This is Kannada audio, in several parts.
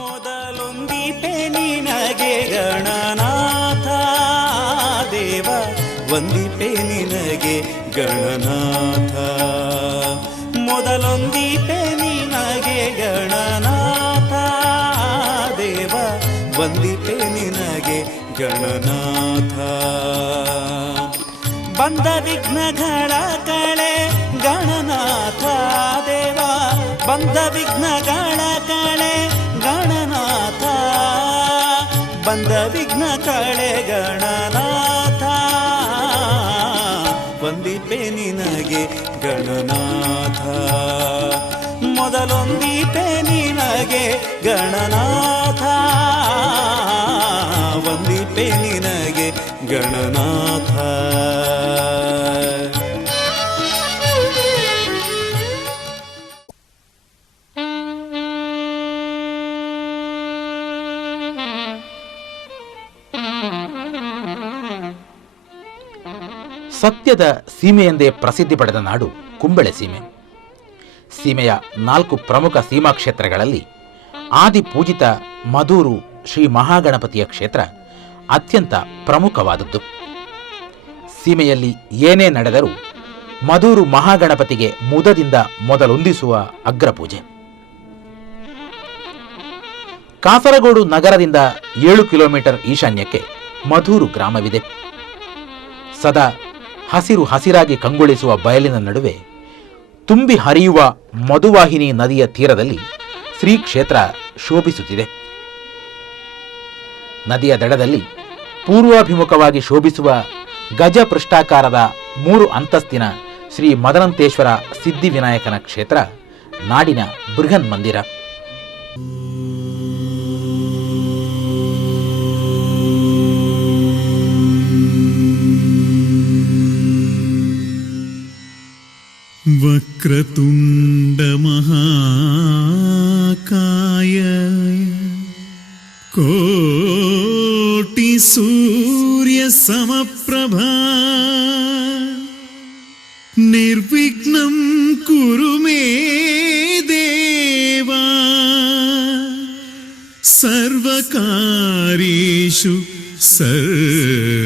ಮೊದಲೊಂದಿಪೆ ನಿನಗೆ ಗಣನಾಥ ದೇವ ವಂದಿಪೆ ನಿನಗೆ ಗಣನಾಥ ಮೊದಲೊಂದಿಪೆ ನಿನಗೆ ಗಣನಾಥ ದೇವ ವಂದಿಪೆ ನಿನಗೆ ಗಣನಾಥ ಬಂದ ವಿಘ್ನಗಳ ಕಳೆ ಗಣನಾಥ ದೇವ ಬಂದ ವಿಘ್ನಗಳ ಕಳೆ ಗಣನಾಥ ಬಂದ ವಿಘ್ನ ಕಳೆ ಗಣನಾಥ ವಂದಿಪೆ ನಿನಗೆ ಗಣನಾಥ ಮೊದಲೊಂದಿಪೆ ನಿನಗೆ ಗಣನಾಥ ವಂದಿಪೆ ನಿನಗೆ ಗಣನಾಥ. ಸತ್ಯದ ಸೀಮೆಯೆಂದೇ ಪ್ರಸಿದ್ಧಿ ಪಡೆದ ನಾಡು ಕುಂಬಳೆ ಸೀಮೆ. ಸೀಮೆಯ 4 ಪ್ರಮುಖ ಸೀಮಾ ಕ್ಷೇತ್ರಗಳಲ್ಲಿ ಆದಿ ಪೂಜಿತ ಮಧೂರು ಶ್ರೀ ಮಹಾಗಣಪತಿಯ ಕ್ಷೇತ್ರ ಅತ್ಯಂತ ಪ್ರಮುಖವಾದದ್ದು. ಸೀಮೆಯಲ್ಲಿ ಏನೇ ನಡೆದರೂ ಮಧೂರು ಮಹಾಗಣಪತಿಗೆ ಮುದದಿಂದ ಮೊದಲೊಂದಿಸುವ ಅಗ್ರಪೂಜೆ. ಕಾಸರಗೋಡು ನಗರದಿಂದ 7 ಕಿಲೋಮೀಟರ್ ಈಶಾನ್ಯಕ್ಕೆ ಮಧೂರು ಗ್ರಾಮವಿದೆ. ಸದಾ ಹಸಿರು ಹಸಿರಾಗಿ ಕಂಗೊಳಿಸುವ ಬಯಲಿನ ನಡುವೆ ತುಂಬಿ ಹರಿಯುವ ಮಧುವಾಹಿನಿ ನದಿಯ ತೀರದಲ್ಲಿ ಶ್ರೀ ಕ್ಷೇತ್ರ ಶೋಭಿಸುತ್ತಿದೆ. ನದಿಯ ದಡದಲ್ಲಿ ಪೂರ್ವಾಭಿಮುಖವಾಗಿ ಶೋಭಿಸುವ ಗಜಪೃಷ್ಠಾಕಾರದ 3 ಅಂತಸ್ತಿನ ಶ್ರೀ ಮದನಂತೇಶ್ವರ ಸಿದ್ಧಿವಿನಾಯಕನ ಕ್ಷೇತ್ರ ನಾಡಿನ ಬೃಹನ್ ಮಂದಿರ. ವಕ್ರತುಂಡ ಮಹಾಕಾಯ ಕೋಟಿ ಸೂರ್ಯ ಸಮಪ್ರಭಾ ನಿರ್ವಿಘ್ನಂ ಕುರು ಮೇ ದೇವಾ ಸರ್ವಕಾರ್ಯೇಷು ಸರ್ವದಾ.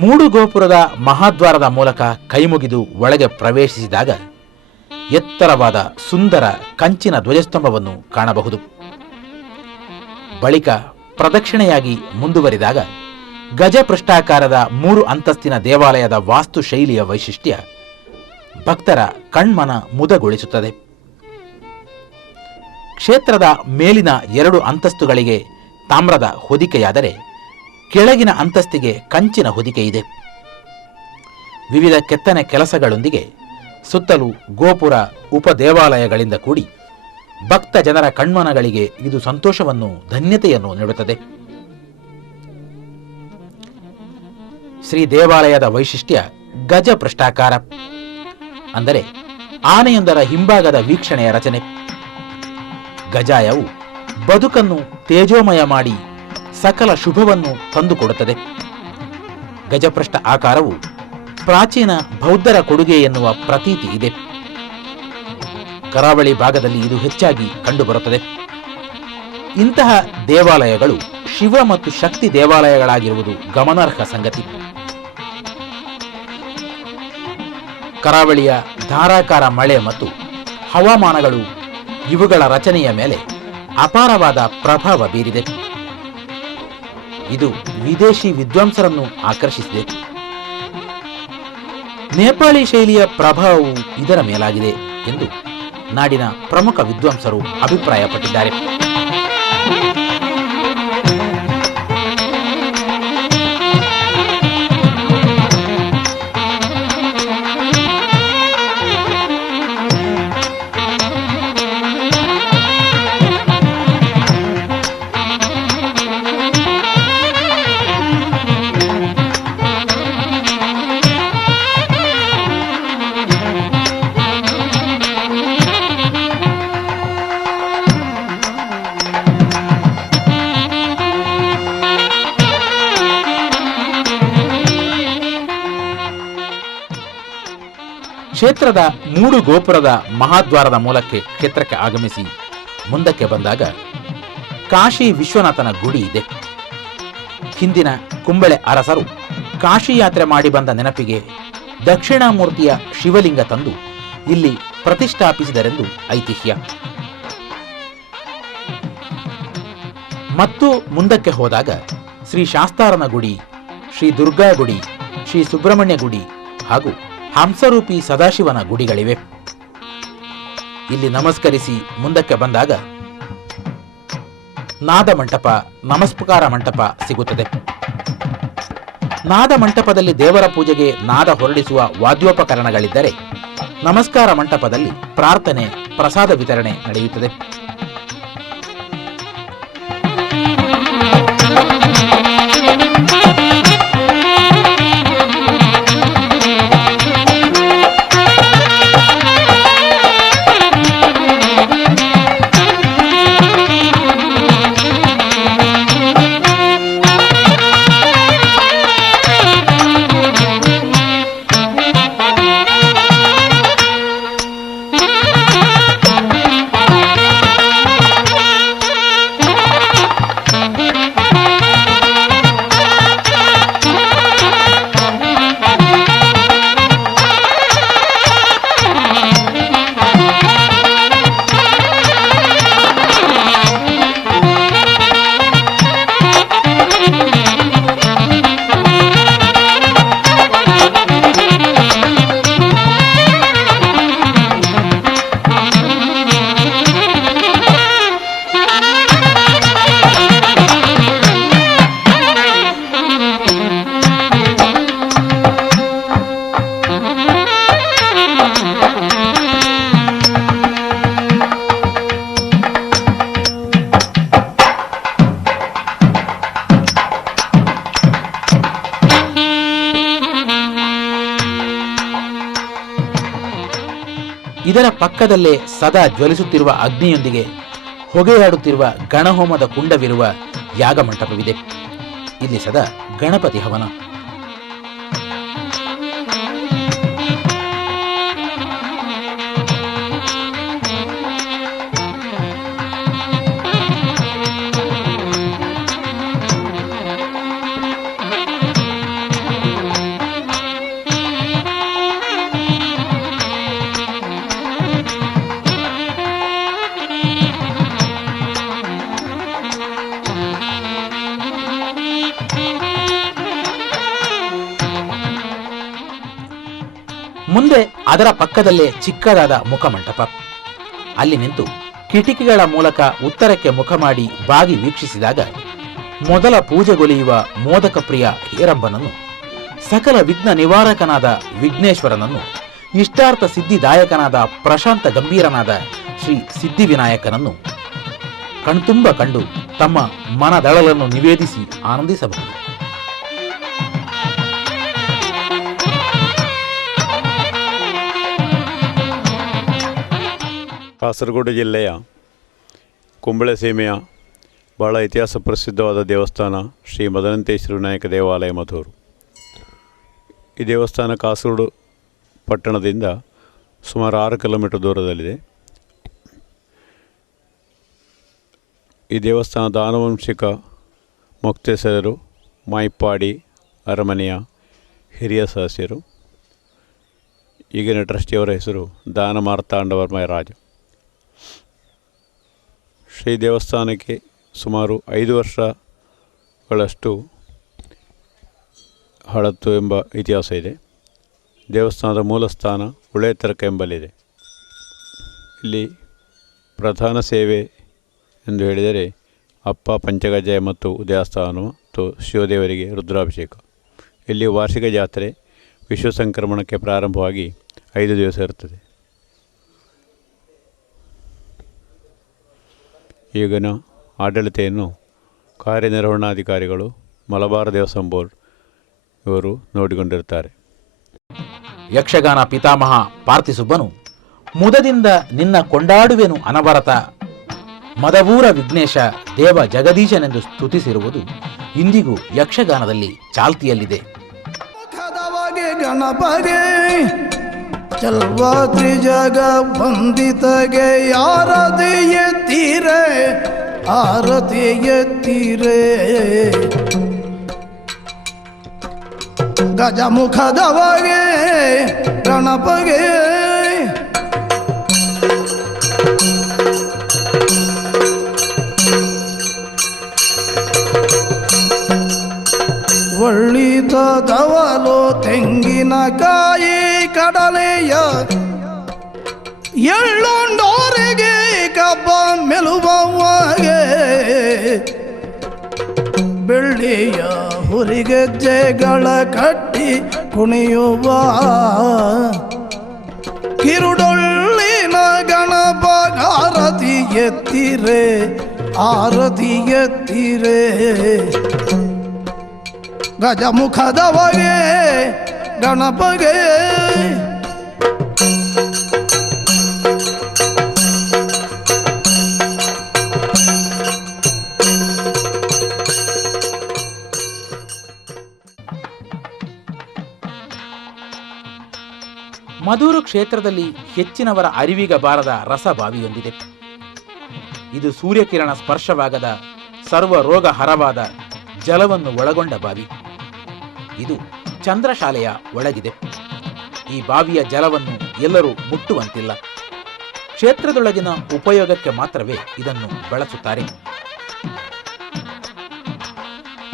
ಮೂಡು ಗೋಪುರದ ಮಹಾದ್ವಾರದ ಮೂಲಕ ಕೈಮುಗಿದು ಒಳಗೆ ಪ್ರವೇಶಿಸಿದಾಗ ಎತ್ತರವಾದ ಸುಂದರ ಕಂಚಿನ ಧ್ವಜಸ್ತಂಭವನ್ನು ಕಾಣಬಹುದು. ಬಳಿಕ ಪ್ರದಕ್ಷಿಣೆಯಾಗಿ ಮುಂದುವರಿದಾಗ ಗಜಪೃಷ್ಠಾಕಾರದ 3 ಅಂತಸ್ತಿನ ದೇವಾಲಯದ ವಾಸ್ತುಶೈಲಿಯ ವೈಶಿಷ್ಟ್ಯ ಭಕ್ತರ ಕಣ್ಮನ ಮುದಗೊಳಿಸುತ್ತದೆ. ಕ್ಷೇತ್ರದ ಮೇಲಿನ 2 ಅಂತಸ್ತುಗಳಿಗೆ ತಾಮ್ರದ ಹೊದಿಕೆಯಾದರೆ ಕೆಳಗಿನ ಅಂತಸ್ತಿಗೆ ಕಂಚಿನ ಹೊದಿಕೆ ಇದೆ. ವಿವಿಧ ಕೆತ್ತನೆ ಕೆಲಸಗಳೊಂದಿಗೆ ಸುತ್ತಲೂ ಗೋಪುರ ಉಪದೇವಾಲಯಗಳಿಂದ ಕೂಡಿ ಭಕ್ತ ಜನರ ಕಣ್ಮನಗಳಿಗೆ ಇದು ಸಂತೋಷವನ್ನು ಧನ್ಯತೆಯನ್ನು ನೀಡುತ್ತದೆ. ಶ್ರೀ ದೇವಾಲಯದ ವೈಶಿಷ್ಟ್ಯ ಗಜಪೃಷ್ಠಾಕಾರ, ಅಂದರೆ ಆನೆಯೊಂದರ ಹಿಂಭಾಗದ ವೀಕ್ಷಣೆಯ ರಚನೆ. ಗಜಾಯವು ಬದುಕನ್ನು ತೇಜೋಮಯ ಮಾಡಿ ಸಕಲ ಶುಭವನ್ನು ತಂದುಕೊಡುತ್ತದೆ. ಗಜಪೃಷ್ಠ ಆಕಾರವು ಪ್ರಾಚೀನ ಬೌದ್ಧರ ಕೊಡುಗೆ ಎನ್ನುವ ಪ್ರತೀತಿ ಇದೆ. ಕರಾವಳಿ ಭಾಗದಲ್ಲಿ ಇದು ಹೆಚ್ಚಾಗಿ ಕಂಡುಬರುತ್ತದೆ. ಇಂತಹ ದೇವಾಲಯಗಳು ಶಿವ ಮತ್ತು ಶಕ್ತಿ ದೇವಾಲಯಗಳಾಗಿರುವುದು ಗಮನಾರ್ಹ ಸಂಗತಿ. ಕರಾವಳಿಯ ಧಾರಾಕಾರ ಮಳೆ ಮತ್ತು ಹವಾಮಾನಗಳು ಇವುಗಳ ರಚನೆಯ ಮೇಲೆ ಅಪಾರವಾದ ಪ್ರಭಾವ ಬೀರಿದೆ. ಇದು ವಿದೇಶಿ ವಿದ್ವಾಂಸರನ್ನು ಆಕರ್ಷಿಸಿದೆ. ನೇಪಾಳಿ ಶೈಲಿಯ ಪ್ರಭಾವವು ಇದರ ಮೇಲಾಗಿದೆ ಎಂದು ನಾಡಿನ ಪ್ರಮುಖ ವಿದ್ವಾಂಸರು ಅಭಿಪ್ರಾಯಪಟ್ಟಿದ್ದಾರೆ. ಕ್ಷೇತ್ರದ ಮೂಡು ಗೋಪುರದ ಮಹಾದ್ವಾರದ ಮೂಲಕ್ಕೆ ಕ್ಷೇತ್ರಕ್ಕೆ ಆಗಮಿಸಿ ಮುಂದಕ್ಕೆ ಬಂದಾಗ ಕಾಶಿ ವಿಶ್ವನಾಥನ ಗುಡಿ ಇದೆ. ಹಿಂದಿನ ಕುಂಬಳೆ ಅರಸರು ಕಾಶಿ ಯಾತ್ರೆ ಮಾಡಿ ಬಂದ ನೆನಪಿಗೆ ದಕ್ಷಿಣಾಮೂರ್ತಿಯ ಶಿವಲಿಂಗ ತಂದು ಇಲ್ಲಿ ಪ್ರತಿಷ್ಠಾಪಿಸಿದರೆಂದು ಐತಿಹ್ಯ. ಮತ್ತು ಮುಂದಕ್ಕೆ ಹೋದಾಗ ಶ್ರೀ ಶಾಸ್ತಾರನ ಗುಡಿ, ಶ್ರೀ ದುರ್ಗಾ ಗುಡಿ, ಶ್ರೀ ಸುಬ್ರಹ್ಮಣ್ಯ ಗುಡಿ ಹಾಗೂ ಹಂಸರೂಪಿ ಸದಾಶಿವನ ಗುಡಿಗಳಿವೆ. ಇಲ್ಲಿ ನಮಸ್ಕರಿಸಿ ಮುಂದಕ್ಕೆ ಬಂದಾಗ ನಾದ ಮಂಟಪ, ನಮಸ್ಕಾರ ಮಂಟಪ ಸಿಗುತ್ತದೆ. ನಾದ ಮಂಟಪದಲ್ಲಿ ದೇವರ ಪೂಜೆಗೆ ನಾದ ಹೊರಡಿಸುವ ವಾದ್ಯೋಪಕರಣಗಳಿದ್ದರೆ, ನಮಸ್ಕಾರ ಮಂಟಪದಲ್ಲಿ ಪ್ರಾರ್ಥನೆ, ಪ್ರಸಾದ ವಿತರಣೆ ನಡೆಯುತ್ತದೆ. ಇದರ ಪಕ್ಕದಲ್ಲೇ ಸದಾ ಜ್ವಲಿಸುತ್ತಿರುವ ಅಗ್ನಿಯೊಂದಿಗೆ ಹೊಗೆಯಾಡುತ್ತಿರುವ ಗಣಹೋಮದ ಕುಂಡವಿರುವ ಯಾಗ ಮಂಟಪವಿದೆ. ಇಲ್ಲಿ ಸದಾ ಗಣಪತಿ ಹವನ. ಮುಂದೆ ಅದರ ಪಕ್ಕದಲ್ಲೇ ಚಿಕ್ಕದಾದ ಮುಖಮಂಟಪ. ಅಲ್ಲಿ ನಿಂತು ಕಿಟಕಿಗಳ ಮೂಲಕ ಉತ್ತರಕ್ಕೆ ಮುಖ ಮಾಡಿ ಬಾಗಿ ವೀಕ್ಷಿಸಿದಾಗ ಮೊದಲ ಪೂಜೆಗೊಲಿಯುವ ಮೋದಕ ಪ್ರಿಯ ಹೇರಂಬನನ್ನು, ಸಕಲ ವಿಘ್ನ ನಿವಾರಕನಾದ ವಿಘ್ನೇಶ್ವರನನ್ನು, ಇಷ್ಟಾರ್ಥ ಸಿದ್ಧಿದಾಯಕನಾದ ಪ್ರಶಾಂತ ಗಂಭೀರನಾದ ಶ್ರೀ ಸಿದ್ಧಿವಿನಾಯಕನನ್ನು ಕಣ್ತುಂಬ ಕಂಡು ತಮ್ಮ ಮನದಳಲನ್ನು ನಿವೇದಿಸಿ ಆನಂದಿಸಬಹುದು. ಕಾಸರಗೋಡು ಜಿಲ್ಲೆಯ ಕುಂಬಳೆ ಸೀಮೆಯ ಬಹಳ ಇತಿಹಾಸ ಪ್ರಸಿದ್ಧವಾದ ದೇವಸ್ಥಾನ ಶ್ರೀ ಮದನಂತೇಶ್ವರ ವಿನಾಯಕ ದೇವಾಲಯ ಮಧೂರು. ಈ ದೇವಸ್ಥಾನ ಕಾಸರಗೋಡು ಪಟ್ಟಣದಿಂದ ಸುಮಾರು 6 ಕಿಲೋಮೀಟರ್ ದೂರದಲ್ಲಿದೆ. ಈ ದೇವಸ್ಥಾನದ ಆನುವಂಶಿಕ ಮೊಕ್ತೇಸರರು ಮಾಯಿಪ್ಪಾಡಿ ಅರಮನೆಯ ಹಿರಿಯ ಸದಸ್ಯರು. ಈಗಿನ ಟ್ರಸ್ಟಿಯವರ ಹೆಸರು ದಾನ ಮಾರ್ತಾಂಡವರ್ಮ ರಾಜ. ಶ್ರೀ ದೇವಸ್ಥಾನಕ್ಕೆ ಸುಮಾರು 5 ವರ್ಷಗಳಷ್ಟು ಹಳತ್ತು ಎಂಬ ಇತಿಹಾಸ ಇದೆ. ದೇವಸ್ಥಾನದ ಮೂಲ ಸ್ಥಾನ ಉಳೇತರಕ ಎಂಬಲ್ಲಿದೆ. ಇಲ್ಲಿ ಪ್ರಧಾನ ಸೇವೆ ಎಂದು ಹೇಳಿದರೆ ಅಪ್ಪ ಪಂಚಗಜ್ಜಾಯ ಮತ್ತು ಉದಯಸ್ಥಾನ ಮತ್ತು ಶಿವದೇವರಿಗೆ ರುದ್ರಾಭಿಷೇಕ. ಇಲ್ಲಿ ವಾರ್ಷಿಕ ಜಾತ್ರೆ ವಿಶ್ವ ಸಂಕ್ರಮಣಕ್ಕೆ ಪ್ರಾರಂಭವಾಗಿ 5 ದಿವಸ ಇರುತ್ತದೆ. ಈಗಿನ ಆಡಳಿತೆಯನ್ನು ಕಾರ್ಯನಿರ್ವಹಣಾಧಿಕಾರಿಗಳು ಮಲಬಾರ್ ದೇವಸ್ಥಾನ ಬೋರ್ಡ್ ಇವರು ನೋಡಿಕೊಂಡಿರುತ್ತಾರೆ. ಯಕ್ಷಗಾನ ಪಿತಾಮಹ ಪಾರ್ಥಿಸುಬ್ಬನು ಮುದದಿಂದ ನಿನ್ನ ಕೊಂಡಾಡುವೆನು ಅನವರತ, ಮದಬೂರ ವಿಘ್ನೇಶ ದೇವ ಜಗದೀಶನೆಂದು ಸ್ತುತಿಸಿರುವುದು ಇಂದಿಗೂ ಯಕ್ಷಗಾನದಲ್ಲಿ ಚಾಲ್ತಿಯಲ್ಲಿದೆ. ಗಣಪಗೆ ಚಲ್ವ ತ್ರಿಜಗ ವಂದಿತಗೆ ಆರತಿ ಎತ್ತೀರೆ, ಆರತಿ ಎತ್ತೀರೆ. ಗಜಮುಖದವಗೆ ಗಣಪಗೆ ಒಳ್ಳಿತದವಲು ತೆಂಗಿನಕಾಯಿ ಕಡಲೆಯ ಎಳ್ಳುಂಡೋರಿಗೆ ಕಬ್ಬ ಮೆಲುಬವ್ವಗೆ ಬೆಳ್ಳಿಯ ಹುರಿಗೆಜ್ಜೆಗಳ ಕಟ್ಟಿ ಕುಣಿಯುವ ಕಿರುಡೊಳ್ಳಿನ ಗಣಪ ಆರತಿ ಎತ್ತಿರೆ, ಆರತಿ ಎತ್ತಿರೆ. ಗಜಮುಖದವಗೆ ಗಣಪಗೆ ಮಧೂರು ಕ್ಷೇತ್ರದಲ್ಲಿ ಹೆಚ್ಚಿನವರ ಅರಿವಿಗೆ ಬಾರದ ರಸಬಾವಿಯೊಂದಿದೆ. ಇದು ಸೂರ್ಯಕಿರಣ ಸ್ಪರ್ಶವಾಗದ ಸರ್ವ ರೋಗ ಹರವಾದ ಜಲವನ್ನು ಒಳಗೊಂಡ ಬಾವಿ. ಇದು ಚಂದ್ರಶಾಲೆಯ ಒಳಗಿದೆ. ಈ ಬಾವಿಯ ಜಲವನ್ನು ಎಲ್ಲರೂ ಮುಟ್ಟುವಂತಿಲ್ಲ. ಕ್ಷೇತ್ರದೊಳಗಿನ ಉಪಯೋಗಕ್ಕೆ ಮಾತ್ರವೇ ಇದನ್ನು ಬಳಸುತ್ತಾರೆ.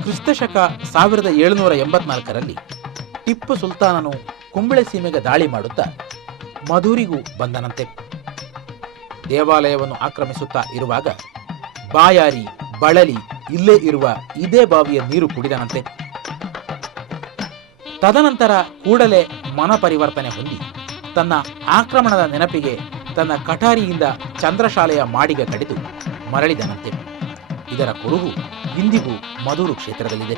ಕ್ರಿಸ್ತಶಕ 1784ರಲ್ಲಿ ಟಿಪ್ಪು ಸುಲ್ತಾನನು ಕುಂಬಳೆ ಸೀಮೆಗೆ ದಾಳಿ ಮಾಡುತ್ತಾ ಮಧೂರಿಗೂ ಬಂದನಂತೆ. ದೇವಾಲಯವನ್ನು ಆಕ್ರಮಿಸುತ್ತಾ ಇರುವಾಗ ಬಾಯಾರಿ ಬಳಲಿ ಇಲ್ಲೇ ಇರುವ ಇದೇ ಬಾವಿಯ ನೀರು ಕುಡಿದನಂತೆ. ತದನಂತರ ಕೂಡಲೇ ಮನ ಪರಿವರ್ತನೆ ಹೊಂದಿ ತನ್ನ ಆಕ್ರಮಣದ ನೆನಪಿಗೆ ತನ್ನ ಕಠಾರಿಯಿಂದ ಚಂದ್ರಶಾಲೆಯ ಮಾಡಿಗೆ ಕಡಿದು ಮರಳಿದನಂತೆ. ಇದರ ಕುರುಹು ಇಂದಿಗೂ ಮಧೂರು ಕ್ಷೇತ್ರದಲ್ಲಿದೆ.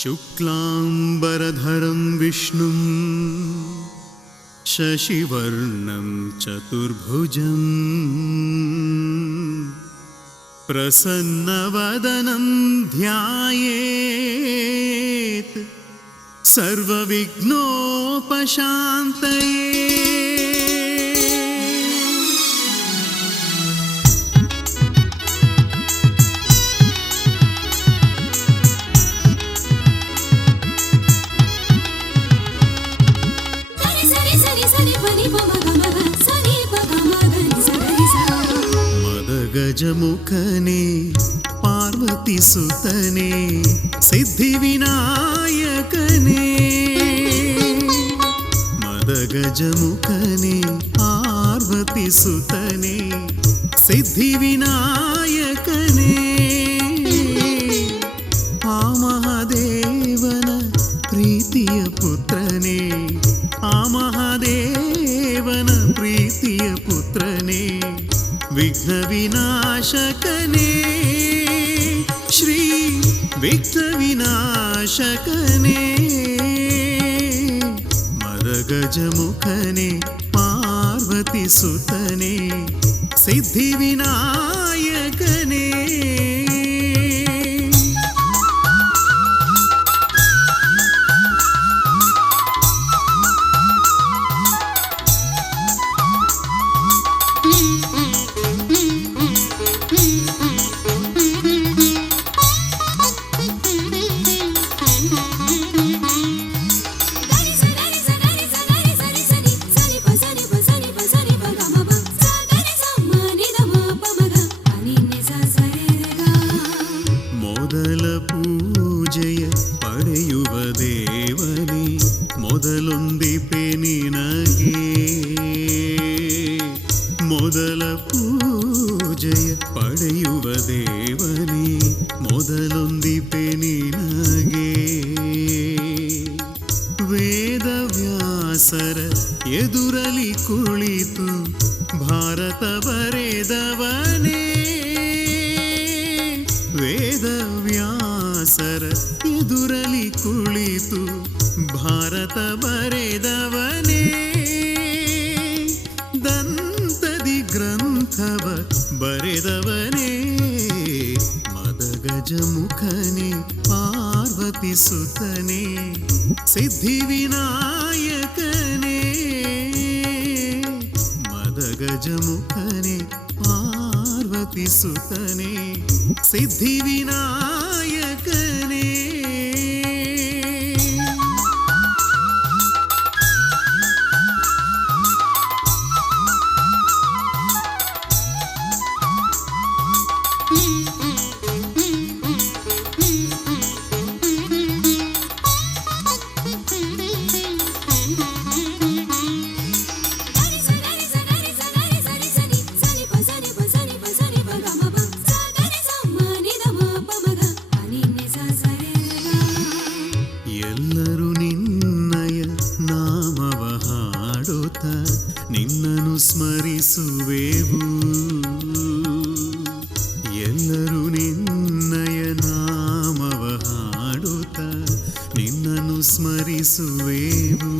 ಶುಕ್ಲಾಂಬರಧರಂ ವಿಷ್ಣುಂ ಶಶಿವರ್ಣಂ ಚತುರ್ಭುಜಂ ಪ್ರಸನ್ನವದನಂ ಧ್ಯಾಯೇತ್ ಸರ್ವವಿಘ್ನೋಪಶಾಂತಯೇ. ಗಜಮುಖನೇ ಪಾರ್ವತಿ ಸುತನೇ ಸಿದ್ಧಿವಿನಾಯಕನೇ ಮದಗಜಮುಖನೇ ಪಾರ್ವತಿ ಸುತನೇ ಸಿದ್ಧಿವಿನಾಯಕನೇ ಆ ಮಹಾದೇವನ ಪ್ರೀತಿಯ ಪುತ್ರನೇ ಆ ಮಹಾದೇವನ ಪ್ರೀತಿಯ ಪುತ್ರನೇ ವಿಘ್ನ ವಿನಾಶಕನೇ ಶ್ರೀ ವಿಘ್ನ ವಿನಾಶಕನೇ ಮದಗಜಮುಖನೇ ಪಾರ್ವತಿ ಸುತನೇ ಸಿದ್ಧಿವಿನಾಯಕನೇ ಮೊದಲ ಪೂಜೆಯ ಪಡೆಯುವ ದೇವನೇ ಮೊದಲೊಂದಿಪೆ ನಿನಗೆ ಮೊದಲ ಪೂಜೆಯ ಪಡೆಯುವ ದೇವನೇ ಮೊದಲೊಂದಿಪೆ ನಿನಗೆ ವೇದವ್ಯಾಸರ ಎದುರಲಿ ಕುಳಿತು ಭಾರತ ಬರೆದವನೇ ವೇದವ್ಯಾಸರ ಎದುರಲಿ ಕುಳಿತು ಭಾರತ ಬರೆದವನೇ ದಂತದಿ ಗ್ರಂಥವ ಬರೆದವನೇ ಮದಗಜಮುಖನೇ ಪಾರ್ವತಿ ಸುತನೇ ಸಿದ್ಧಿವಿನಾಯಕನೇ ಮದಗಜಮುಖನೇ ಪಾರ್ವತಿ ಸುತನೇ ಸಿದ್ಧಿವಿನಾಯಕನೇ ಎಲ್ಲರೂ ನಿನ್ನಯ ನಾಮವ ಹಾಡುತ್ತ ನಿನ್ನನ್ನು ಸ್ಮರಿಸುವೆವು ಎಲ್ಲರೂ ನಿನ್ನಯ ನಾಮವ ಹಾಡುತ್ತ ನಿನ್ನನ್ನು ಸ್ಮರಿಸುವೆವು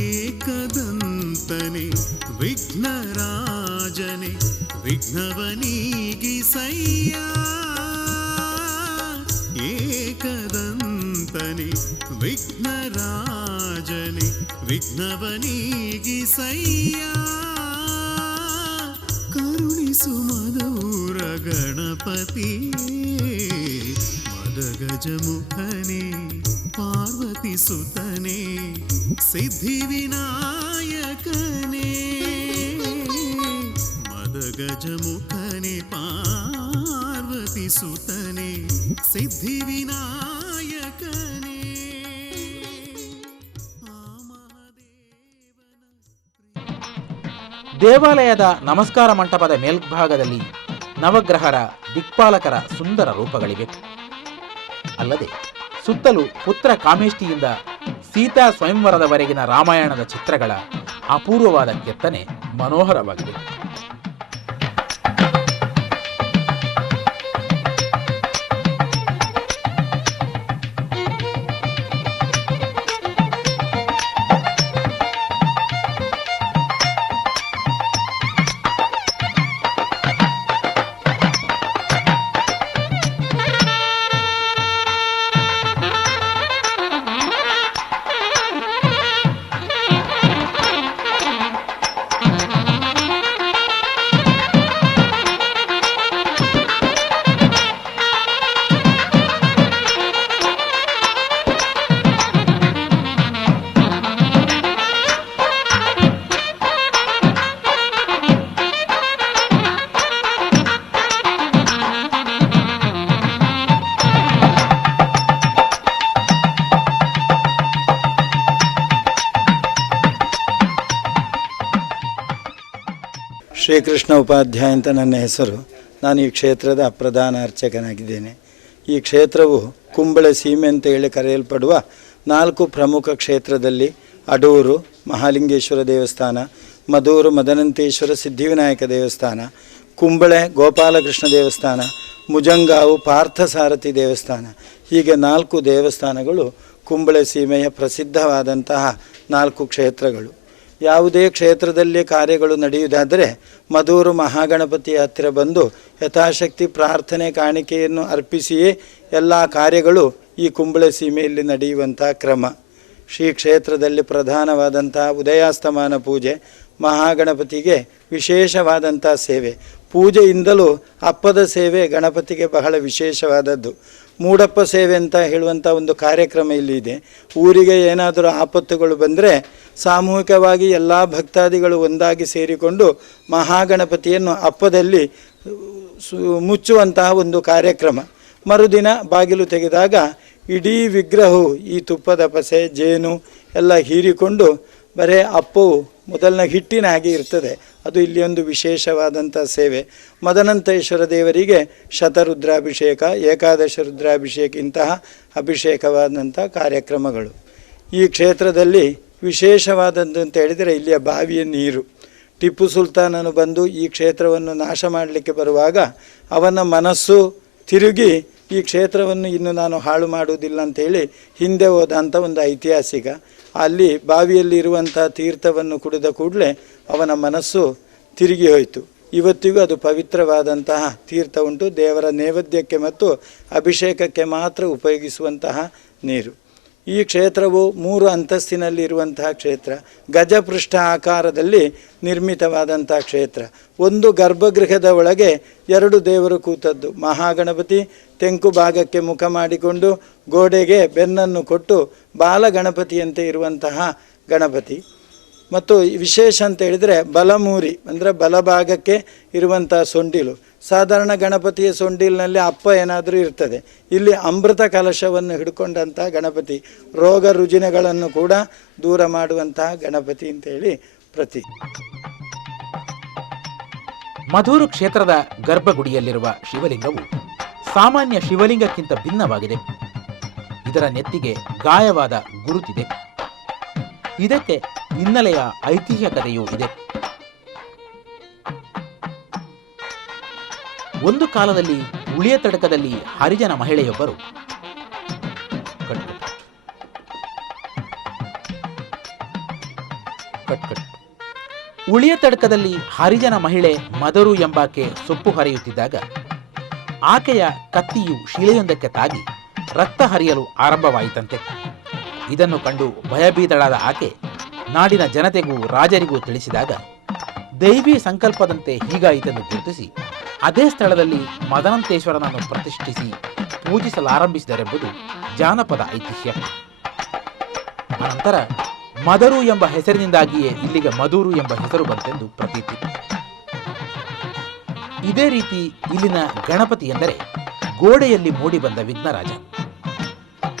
ಏಕದಂತನೆ ವಿಘ್ನರಾಜನೆ ವಿಘ್ನವನೀಗಿಸಯ್ಯ ಏಕದಂತನೆ ವಿಘ್ನರಾಜನೆ ವಿಘ್ನವನೀಗಿಸಯ್ಯ ಕರುಣಿಸು ಮದೌರ ಗಣಪತಿ ಮದಗಜಮುಖನೇ ಪಾರ್ವತಿ ಸುತನೇ ಸಿದ್ಧಿವಿನಾಯಕನೇ ಮದಗಜಮುಖನೇ ಪಾರ್ವತಿ ಸುತನೇ ಸಿದ್ಧಿವಿನಾಯಕನೇ ದೇವಾಲಯದ ನಮಸ್ಕಾರ ಮಂಟಪದ ಮೇಲ್ಭಾಗದಲ್ಲಿ ನವಗ್ರಹರ ದಿಕ್ಪಾಲಕರ ಸುಂದರ ರೂಪಗಳಿವೆ. ಅಲ್ಲದೆ ಸುತ್ತಲೂ ಪುತ್ರ ಕಾಮೇಷ್ಟಿಯಿಂದ ಸೀತಾ ಸ್ವಯಂವರದವರೆಗಿನ ರಾಮಾಯಣದ ಚಿತ್ರಗಳ ಅಪೂರ್ವವಾದ ಕೆತ್ತನೆ ಮನೋಹರವಾಗಿದೆ. ಮುರಳೀಕೃಷ್ಣ ಉಪಾಧ್ಯಾಯ ಅಂತ ನನ್ನ ಹೆಸರು. ನಾನು ಈ ಕ್ಷೇತ್ರದ ಪ್ರಧಾನ ಅರ್ಚಕನಾಗಿದ್ದೇನೆ. ಈ ಕ್ಷೇತ್ರವು ಕುಂಬಳೆ ಸೀಮೆ ಅಂತ ಹೇಳಿ ಕರೆಯಲ್ಪಡುವ 4 ಪ್ರಮುಖ ಕ್ಷೇತ್ರದಲ್ಲಿ ಅಡೂರು ಮಹಾಲಿಂಗೇಶ್ವರ ದೇವಸ್ಥಾನ, ಮದೂರು ಮದನಂತೇಶ್ವರ ಸಿದ್ಧಿವಿನಾಯಕ ದೇವಸ್ಥಾನ, ಕುಂಬಳೆ ಗೋಪಾಲಕೃಷ್ಣ ದೇವಸ್ಥಾನ, ಮುಜಂಗಾವು ಪಾರ್ಥಸಾರಥಿ ದೇವಸ್ಥಾನ, ಹೀಗೆ 4 ದೇವಸ್ಥಾನಗಳು ಕುಂಬಳೆ ಸೀಮೆಯ ಪ್ರಸಿದ್ಧವಾದಂತಹ 4 ಕ್ಷೇತ್ರಗಳು. ಯಾವುದೇ ಕ್ಷೇತ್ರದಲ್ಲಿ ಕಾರ್ಯಗಳು ನಡೆಯುವುದಾದರೆ ಮದೂರು ಮಹಾಗಣಪತಿಯ ಹತ್ತಿರ ಬಂದು ಯಥಾಶಕ್ತಿ ಪ್ರಾರ್ಥನೆ ಕಾಣಿಕೆಯನ್ನು ಅರ್ಪಿಸಿಯೇ ಎಲ್ಲ ಕಾರ್ಯಗಳು ಈ ಕುಂಬಳೆ ಸೀಮೆಯಲ್ಲಿ ನಡೆಯುವಂಥ ಕ್ರಮ. ಶ್ರೀ ಕ್ಷೇತ್ರದಲ್ಲಿ ಪ್ರಧಾನವಾದಂತಹ ಉದಯಾಸ್ತಮಾನ ಪೂಜೆ, ಮಹಾಗಣಪತಿಗೆ ವಿಶೇಷವಾದಂಥ ಸೇವೆ, ಪೂಜೆಯಿಂದಲೂ ಅಪ್ಪದ ಸೇವೆ ಗಣಪತಿಗೆ ಬಹಳ ವಿಶೇಷವಾದದ್ದು. ಮೂಡಪ್ಪ ಸೇವೆ ಅಂತ ಹೇಳುವಂಥ ಒಂದು ಕಾರ್ಯಕ್ರಮ ಇಲ್ಲಿ ಇದೆ. ಊರಿಗೆ ಏನಾದರೂ ಆಪತ್ತುಗಳು ಬಂದರೆ ಸಾಮೂಹಿಕವಾಗಿ ಎಲ್ಲ ಭಕ್ತಾದಿಗಳು ಒಂದಾಗಿ ಸೇರಿಕೊಂಡು ಮಹಾಗಣಪತಿಯನ್ನು ಅಪ್ಪದಲ್ಲಿ ಮುಚ್ಚುವಂತಹ ಒಂದು ಕಾರ್ಯಕ್ರಮ. ಮರುದಿನ ಬಾಗಿಲು ತೆಗೆದಾಗ ಇಡೀ ವಿಗ್ರಹವು ಈ ತುಪ್ಪದ ಪಸೆ ಜೇನು ಎಲ್ಲ ಹೀರಿಕೊಂಡು ಬರೇ ಅಪ್ಪವು ಮೊದಲನ ಹಿಟ್ಟಿನ ಹಾಗೆ ಇರ್ತದೆ. ಅದು ಇಲ್ಲಿ ಒಂದು ವಿಶೇಷವಾದಂಥ ಸೇವೆ. ಮದನಂತೇಶ್ವರ ದೇವರಿಗೆ ಶತರುದ್ರಾಭಿಷೇಕ, ಏಕಾದಶ ರುದ್ರಾಭಿಷೇಕ ಇಂತಹ ಅಭಿಷೇಕವಾದಂಥ ಕಾರ್ಯಕ್ರಮಗಳು. ಈ ಕ್ಷೇತ್ರದಲ್ಲಿ ವಿಶೇಷವಾದದ್ದು ಅಂತ ಹೇಳಿದರೆ ಇಲ್ಲಿಯ ಬಾವಿಯ ನೀರು. ಟಿಪ್ಪು ಸುಲ್ತಾನನು ಬಂದು ಈ ಕ್ಷೇತ್ರವನ್ನು ನಾಶ ಮಾಡಲಿಕ್ಕೆ ಬರುವಾಗ ಅವನ ಮನಸ್ಸು ತಿರುಗಿ ಈ ಕ್ಷೇತ್ರವನ್ನು ಇನ್ನು ನಾನು ಹಾಳು ಮಾಡುವುದಿಲ್ಲ ಅಂಥೇಳಿ ಹಿಂದೆ ಹೋದಂಥ ಒಂದು ಐತಿಹಾಸಿಕ. ಅಲ್ಲಿ ಬಾವಿಯಲ್ಲಿ ಇರುವಂಥ ತೀರ್ಥವನ್ನು ಕುಡಿದ ಕೂಡಲೇ ಅವನ ಮನಸ್ಸು ತಿರುಗಿ ಹೋಯಿತು. ಇವತ್ತಿಗೂ ಅದು ಪವಿತ್ರವಾದಂತಹ ತೀರ್ಥ ಉಂಟು. ದೇವರ ನೈವೇದ್ಯಕ್ಕೆ ಮತ್ತು ಅಭಿಷೇಕಕ್ಕೆ ಮಾತ್ರ ಉಪಯೋಗಿಸುವಂತಹ ನೀರು. ಈ ಕ್ಷೇತ್ರವು 3 ಅಂತಸ್ತಿನಲ್ಲಿ ಇರುವಂತಹ ಕ್ಷೇತ್ರ. ಗಜಪೃಷ್ಠ ಆಕಾರದಲ್ಲಿ ನಿರ್ಮಿತವಾದಂಥ ಕ್ಷೇತ್ರ. ಒಂದು ಗರ್ಭಗೃಹದ ಒಳಗೆ 2 ದೇವರು ಕೂತದ್ದು. ಮಹಾಗಣಪತಿ ತೆಂಕು ಭಾಗಕ್ಕೆ ಮುಖ ಮಾಡಿಕೊಂಡು ಗೋಡೆಗೆ ಬೆನ್ನನ್ನು ಕೊಟ್ಟು ಬಾಲಗಣಪತಿಯಂತೆ ಇರುವಂತಹ ಗಣಪತಿ. ಮತ್ತು ವಿಶೇಷ ಅಂತ ಹೇಳಿದರೆ ಬಲಮೂರಿ ಅಂದರೆ ಬಲಭಾಗಕ್ಕೆ ಇರುವಂಥ ಸೊಂಡಿಲು. ಸಾಧಾರಣ ಗಣಪತಿಯ ಸೊಂಡಿಲಿನಲ್ಲಿ ಅಪ್ಪ ಏನಾದರೂ ಇರ್ತದೆ. ಇಲ್ಲಿ ಅಮೃತ ಕಲಶವನ್ನು ಹಿಡ್ಕೊಂಡಂಥ ಗಣಪತಿ, ರೋಗ ರುಜಿನಗಳನ್ನು ಕೂಡ ದೂರ ಮಾಡುವಂತಹ ಗಣಪತಿ ಅಂತೇಳಿ ಪ್ರತೀತಿ. ಮಧೂರು ಕ್ಷೇತ್ರದ ಗರ್ಭಗುಡಿಯಲ್ಲಿರುವ ಶಿವಲಿಂಗವು ಸಾಮಾನ್ಯ ಶಿವಲಿಂಗಕ್ಕಿಂತ ಭಿನ್ನವಾಗಿದೆ. ಇದರ ನೆತ್ತಿಗೆ ಗಾಯವಾದ ಗುರುತಿದೆ. ಇದಕ್ಕೆ ಹಿನ್ನೆಲೆಯ ಐತಿಹ್ಯಕತೆಯೂ ಇದೆ. ಒಂದು ಕಾಲದಲ್ಲಿ ಉಳಿಯ ತಡಕದಲ್ಲಿ ಹರಿಜನ ಮಹಿಳೆಯೊಬ್ಬರು ಉಳಿಯ ತಡಕದಲ್ಲಿ ಹರಿಜನ ಮಹಿಳೆ ಮದರು ಎಂಬಾಕೆ ಸೊಪ್ಪು ಹರಿಯುತ್ತಿದ್ದಾಗ ಆಕೆಯ ಕತ್ತಿಯು ಶಿಲೆಯೊಂದಕ್ಕೆ ತಾಗಿ ರಕ್ತ ಹರಿಯಲು ಆರಂಭವಾಯಿತಂತೆ. ಇದನ್ನು ಕಂಡು ಭಯಭೀತಳಾದ ಆಕೆ ನಾಡಿನ ಜನತೆಗೂ ರಾಜರಿಗೂ ತಿಳಿಸಿದಾಗ ದೈವಿ ಸಂಕಲ್ಪದಂತೆ ಹೀಗಾಯಿತೆಂದು ಗುರುತಿಸಿ ಅದೇ ಸ್ಥಳದಲ್ಲಿ ಮದನಂತೇಶ್ವರನನ್ನು ಪ್ರತಿಷ್ಠಿಸಿ ಪೂಜಿಸಲಾರಂಭಿಸಿದರೆಂಬುದು ಜಾನಪದ ಐತಿಹ್ಯ. ಅನಂತರ ಮದರು ಎಂಬ ಹೆಸರಿನಿಂದಾಗಿಯೇ ಇಲ್ಲಿಗೆ ಮಧೂರು ಎಂಬ ಹೆಸರು ಬಂತೆಂದು ಪ್ರತೀತಿ. ಇದೇ ರೀತಿ ಇಲ್ಲಿನ ಗಣಪತಿ ಎಂದರೆ ಗೋಡೆಯಲ್ಲಿ ಮೂಡಿಬಂದ ವಿಘ್ನರಾಜ.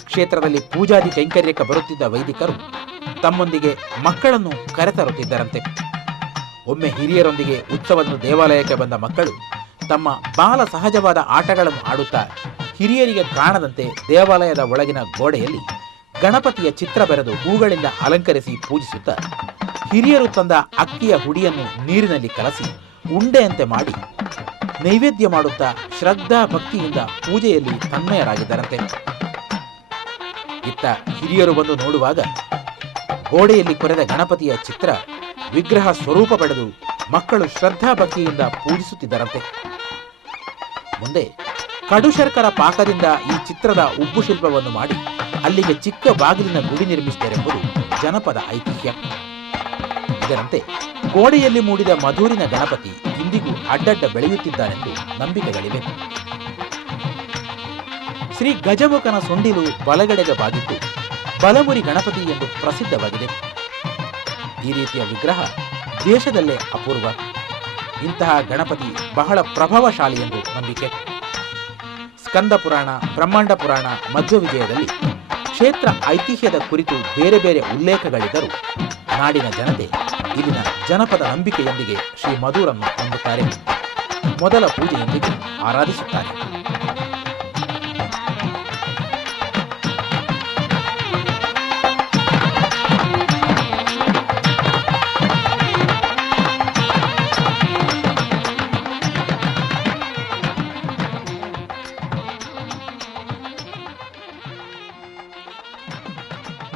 ಕ್ಷೇತ್ರದಲ್ಲಿ ಪೂಜಾದಿ ಕೈಂಕರ್ಯಕ್ಕೆ ಬರುತ್ತಿದ್ದ ವೈದಿಕರು ತಮ್ಮೊಂದಿಗೆ ಮಕ್ಕಳನ್ನು ಕರೆತರುತ್ತಿದ್ದರಂತೆ. ಒಮ್ಮೆ ಹಿರಿಯರೊಂದಿಗೆ ಉತ್ಸವದ ದೇವಾಲಯಕ್ಕೆ ಬಂದ ಮಕ್ಕಳು ತಮ್ಮ ಬಾಲ ಸಹಜವಾದ ಆಟಗಳನ್ನು ಆಡುತ್ತಾ ಹಿರಿಯರಿಗೆ ಕಾಣದಂತೆ ದೇವಾಲಯದ ಒಳಗಿನ ಗೋಡೆಯಲ್ಲಿ ಗಣಪತಿಯ ಚಿತ್ರ ಬರೆದು ಹೂಗಳಿಂದ ಅಲಂಕರಿಸಿ ಪೂಜಿಸುತ್ತಾ ಹಿರಿಯರು ತಂದ ಅಕ್ಕಿಯ ಹುಡಿಯನ್ನು ನೀರಿನಲ್ಲಿ ಕಲಸಿ ಉಂಡೆಯಂತೆ ಮಾಡಿ ನೈವೇದ್ಯ ಮಾಡುತ್ತಾ ಶ್ರದ್ಧಾ ಭಕ್ತಿಯಿಂದ ಪೂಜೆಯಲ್ಲಿ ತನ್ಮಯರಾಗಿದ್ದರಂತೆ. ಇತ್ತ ಹಿರಿಯರು ಬಂದು ನೋಡುವಾಗ ಗೋಡೆಯಲ್ಲಿ ಕೊರೆದ ಗಣಪತಿಯ ಚಿತ್ರ ವಿಗ್ರಹ ಸ್ವರೂಪ ಪಡೆದು ಮಕ್ಕಳು ಶ್ರದ್ಧಾ ಭಕ್ತಿಯಿಂದ ಪೂಜಿಸುತ್ತಿದ್ದರಂತೆ. ಮುಂದೆ ಕಡು ಶರ್ಕರ ಪಾಕದಿಂದ ಈ ಚಿತ್ರದ ಉಬ್ಬು ಶಿಲ್ಪವನ್ನು ಮಾಡಿ ಅಲ್ಲಿಗೆ ಚಿಕ್ಕ ಬಾಗಿಲಿನ ಗುಡಿ ನಿರ್ಮಿಸಿದರೆಂಬುದು ಜನಪದ ಐತಿಹ್ಯ. ಇದರಂತೆ ಗೋಡೆಯಲ್ಲಿ ಮೂಡಿದ ಮಧೂರಿನ ಗಣಪತಿ ಇಂದಿಗೂ ಅಡ್ಡಡ್ಡ ಬೆಳೆಯುತ್ತಿದ್ದಾನೆಂದು ನಂಬಿಕೆಗಳಿವೆ. ಶ್ರೀ ಗಜಮುಖನ ಸೊಂಡಿಲು ಬಲಗಡೆಗೆ ಬಾಗಿದ್ದು ಬಲಮುರಿ ಗಣಪತಿ ಎಂದು ಪ್ರಸಿದ್ಧವಾಗಿದೆ. ಈ ರೀತಿಯ ವಿಗ್ರಹ ದೇಶದಲ್ಲೇ ಅಪೂರ್ವ. ಇಂತಹ ಗಣಪತಿ ಬಹಳ ಪ್ರಭಾವಶಾಲಿ ಎಂದು ನಂಬಿಕೆ. ಸ್ಕಂದ ಪುರಾಣ, ಬ್ರಹ್ಮಾಂಡ ಪುರಾಣ, ಮಧ್ವ ವಿಜಯದಲ್ಲಿ ಕ್ಷೇತ್ರ ಐತಿಹ್ಯದ ಕುರಿತು ಬೇರೆ ಬೇರೆ ಉಲ್ಲೇಖಗಳಿದ್ದರೂ ನಾಡಿನ ಜನತೆ ಇಲ್ಲಿನ ಜನಪದ ನಂಬಿಕೆಯೊಂದಿಗೆ ಶ್ರೀ ಮಧುರನ್ನು ಹೊಂದುತ್ತಾರೆ. ಮೊದಲ ಪೂಜೆಯೊಂದಿಗೆ ಆರಾಧಿಸುತ್ತಾರೆ.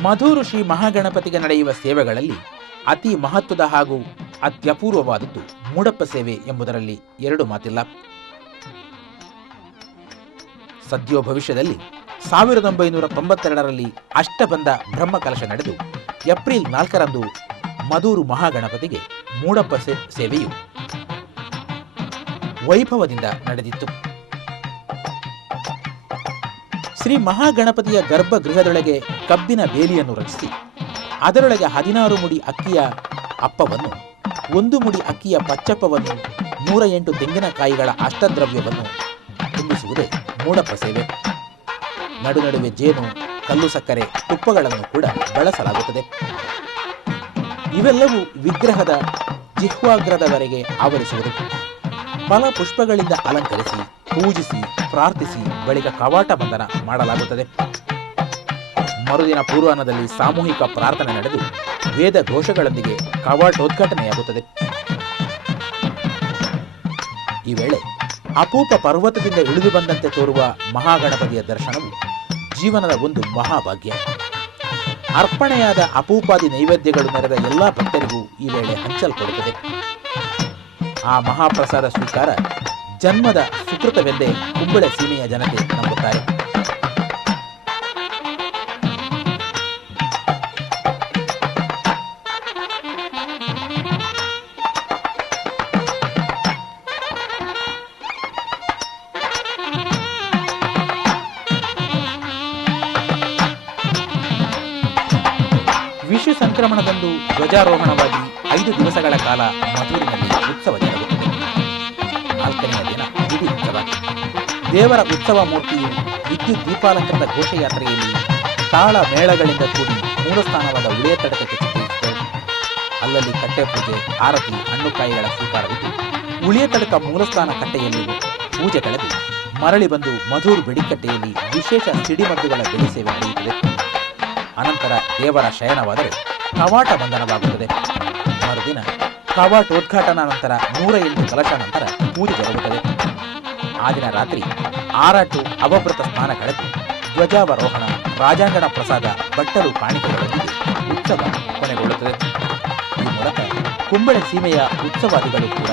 ಮಧೂರು ಶ್ರೀ ಮಹಾಗಣಪತಿಗೆ ನಡೆಯುವ ಸೇವೆಗಳಲ್ಲಿ ಅತಿ ಮಹತ್ವದ ಹಾಗೂ ಅತ್ಯಪೂರ್ವವಾದದ್ದು ಮೂಡಪ್ಪ ಸೇವೆ ಎಂಬುದರಲ್ಲಿ ಎರಡು ಮಾತಿಲ್ಲ. ಸದ್ಯೋ ಭವಿಷ್ಯದಲ್ಲಿ 1992ರಲ್ಲಿ ಅಷ್ಟಬಂಧ ಬ್ರಹ್ಮಕಲಶ ನಡೆದು ಏಪ್ರಿಲ್ 4ರಂದು ಮಧೂರು ಮಹಾಗಣಪತಿಗೆ ಮೂಡಪ್ಪ ಸೇವೆಯು ವೈಭವದಿಂದ ನಡೆದಿತ್ತು. ಶ್ರೀ ಮಹಾಗಣಪತಿಯ ಗರ್ಭಗೃಹದೊಳಗೆ ಕಬ್ಬಿನ ಬೇಲಿಯನ್ನು ರಚಿಸಿ ಅದರೊಳಗೆ 16 ಮುಡಿ ಅಕ್ಕಿಯ ಅಪ್ಪವನ್ನು, 1 ಮುಡಿ ಅಕ್ಕಿಯ ಪಚ್ಚಪ್ಪವನ್ನು, 108 ತೆಂಗಿನಕಾಯಿಗಳ ಅಷ್ಟದ್ರವ್ಯವನ್ನು ತುಂಬಿಸುವುದೇ ಮೂಡಪ್ಪ ಸೇವೆ. ನಡುವೆ ಜೇನು, ಕಲ್ಲು ಸಕ್ಕರೆ, ತುಪ್ಪಗಳನ್ನು ಕೂಡ ಬಳಸಲಾಗುತ್ತದೆ. ಇವೆಲ್ಲವೂ ವಿಗ್ರಹದ ಜಿಹ್ವಾಗ್ರದವರೆಗೆ ಆವರಿಸುವುದು. ಫಲ ಪುಷ್ಪಗಳಿಂದ ಅಲಂಕರಿಸಿ ಪೂಜಿಸಿ ಪ್ರಾರ್ಥಿಸಿ ಬಳಿಕ ಕವಾಟ ಬಂಧನ ಮಾಡಲಾಗುತ್ತದೆ. ಮರುದಿನ ಪೂರ್ವಾಹ್ನದಲ್ಲಿ ಸಾಮೂಹಿಕ ಪ್ರಾರ್ಥನೆ ನಡೆದು ವೇದ ಘೋಷಗಳೊಂದಿಗೆ ಕವಾಟೋದ್ಘಾಟನೆಯಾಗುತ್ತದೆ. ಈ ವೇಳೆ ಅಪೂಪ ಪರ್ವತದಿಂದ ಇಳಿದು ಬಂದಂತೆ ತೋರುವ ಮಹಾಗಣಪತಿಯ ದರ್ಶನವು ಜೀವನದ ಒಂದು ಮಹಾಭಾಗ್ಯ. ಅರ್ಪಣೆಯಾದ ಅಪೂಪಾದಿ ನೈವೇದ್ಯಗಳು ನೆರೆದ ಎಲ್ಲ ಭಕ್ತರಿಗೂ ಈ ವೇಳೆ ಹಂಚಲ್ಪಡುತ್ತದೆ. ಆ ಮಹಾಪ್ರಸಾದ ಸ್ವೀಕಾರ ಜನ್ಮದ ಸುಕೃತವೆಂದೇ ಕುಂಬಳೆ ಸೀಮೆಯ ಜನತೆ ನಂಬುತ್ತಾರೆ. ವಿಷು ಸಂಕ್ರಮಣದಂದು ಧ್ವಜಾರೋಹಣವಾಗಿ 5 ದಿವಸಗಳ ಕಾಲ ಮಧೂರಿನಲ್ಲಿ ಉತ್ಸವ ಜರುಗುತ್ತದೆ. 4ನೆಯ ದಿನ ಇಡೀ ಉತ್ಸವ. ದೇವರ ಉತ್ಸವ ಮೂರ್ತಿಯು ವಿದ್ಯುತ್ ದೀಪಾಲಂಕೃತ ಘೋಷಯಾತ್ರೆಯಲ್ಲಿ ತಾಳ ಮೇಳಗಳಿಂದ ಕೂಡಿ ಮೂಲಸ್ಥಾನವಾದ ಉಳಿಯ ತಡಕಕ್ಕೆ ಚಿತ್ರಿಸುತ್ತದೆ. ಅಲ್ಲಲ್ಲಿ ಕಟ್ಟೆ ಪೂಜೆ, ಆರತಿ, ಹಣ್ಣುಕಾಯಿಗಳ ಸ್ವೀಕಾರವಿದ್ದು ಉಳಿಯ ತಡಕ ಮೂಲಸ್ಥಾನ ಕಟ್ಟೆಯಲ್ಲಿ ಪೂಜೆ ಕಳೆದು ಮರಳಿ ಬಂದು ಮಧೂರು ಬೆಡಿಕಟ್ಟೆಯಲ್ಲಿ ವಿಶೇಷ ಸಿಡಿಮದ್ದುಗಳ ಬೆಳೆ ಸೇವೆ ನಡೆಯುತ್ತದೆ. ಅನಂತರ ದೇವರ ಶಯನವಾದರೆ ಕವಾಟ ಬಂಧನವಾಗುತ್ತದೆ. ಮರುದಿನ ಕವಾಟೋದ್ಘಾಟನಾ ನಂತರ 108 ಕಲಶ ನಂತರ ಪೂಜೆ ಜರುಗುತ್ತದೆ. ಆ ದಿನ ರಾತ್ರಿ ಆರಾಟು ಅವಭೃತ ಸ್ನಾನ ಕಳೆದು ಧ್ವಜಾವರೋಹಣ, ರಾಜಾಂಗಣ ಪ್ರಸಾದ, ಬಟ್ಟಲು ಕಾಣಿಕೆಗಳೊಂದಿಗೆ ಉತ್ಸವ ಕೊನೆಗೊಳ್ಳುತ್ತದೆ. ಈ ಮೂಲಕ ಕುಂಬಳೆ ಸೀಮೆಯ ಉತ್ಸವಾದಿಗಳು ಕೂಡ